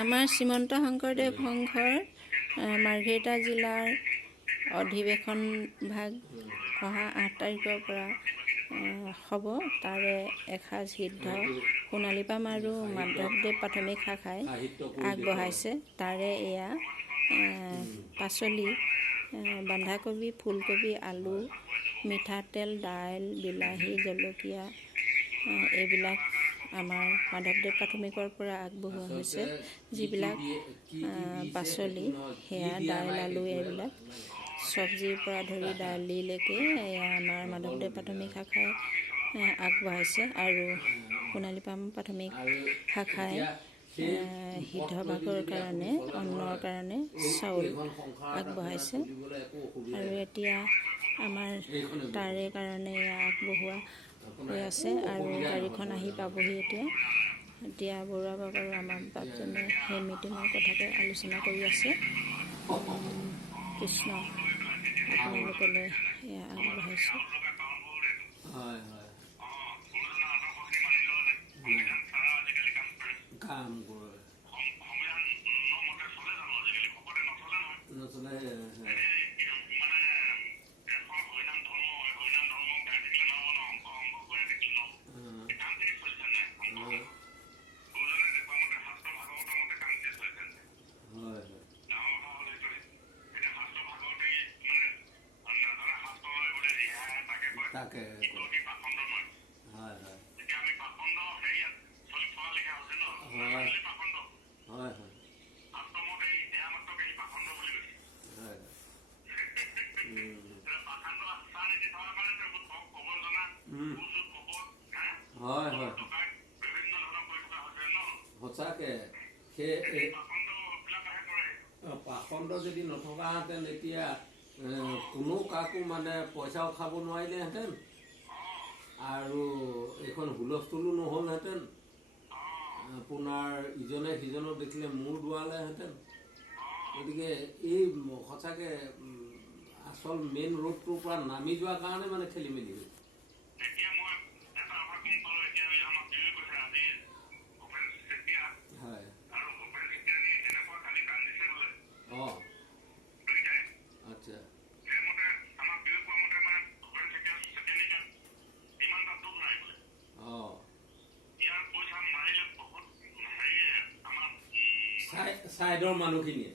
আমাৰ শ্ৰীমন্ত শংকৰদেৱ সংঘৰ মাৰ্ঘেৰিটা জিলাৰ অধিৱেশন ভাগ অহা 8 তাৰিখৰ পৰা হ'ব। তাৰে এসাঁজ সিদ্ধ সোণালীপাম আৰু মাধৱদেৱ প্ৰাথমিক শাখাই আগবঢ়াইছে। তাৰে এয়া পাচলি বন্ধাকবি, ফুলকবি, আলু, মিঠাতেল, দাইল, বিলাহী, জলকীয়া এইবিলাক আমাৰ মাধৱদেৱ প্ৰাথমিকৰ পৰা আগবঢ়োৱা হৈছে। যিবিলাক পাচলি সেয়া দাইল, আলু এইবিলাক চব্জিৰ পৰা ধৰি দালিলৈকে এয়া আমাৰ মাধৱদেৱ প্ৰাথমিক শাখাই আগবঢ়াইছে। আৰু সোণালীপাম প্ৰাথমিক শাখাই সিদ্ধভাগৰ কাৰণে অন্নৰ কাৰণে চাউল আগবঢ়াইছে। আৰু এতিয়া আমাৰ তাৰে কাৰণে আগবঢ়োৱা হৈ আছে আৰু গাড়ীখন আহি পাবহি। এতিয়া বৰুৱা বাবা আৰু আমাৰ বাপজনে সেই মিটিঙৰ কথাকে আলোচনা কৰি আছে। কৃষ্ণ আপোনালোকলৈ এয়া আগবঢ়াইছোঁ। কাম কৰে নচলে তাকে সঁচাকে সেই পাখণ্ড যদি নথকাহেঁতেন এতিয়া কোনো কাকো মানে পইচাও খাব নোৱাৰিলেহেঁতেন আৰু এইখন হুলস্থুলো নহ'লহেঁতেন। আপোনাৰ ইজনে সিজনক দেখিলে মূৰ দোৱালেহেঁতেন। গতিকে এই সঁচাকে আচল মেইন ৰোডটোৰ পৰা নামি যোৱাৰ কাৰণে মানে খেলি মেলি হৈছে। আচ্ছা চাইডৰ মানুহখিনিয়ে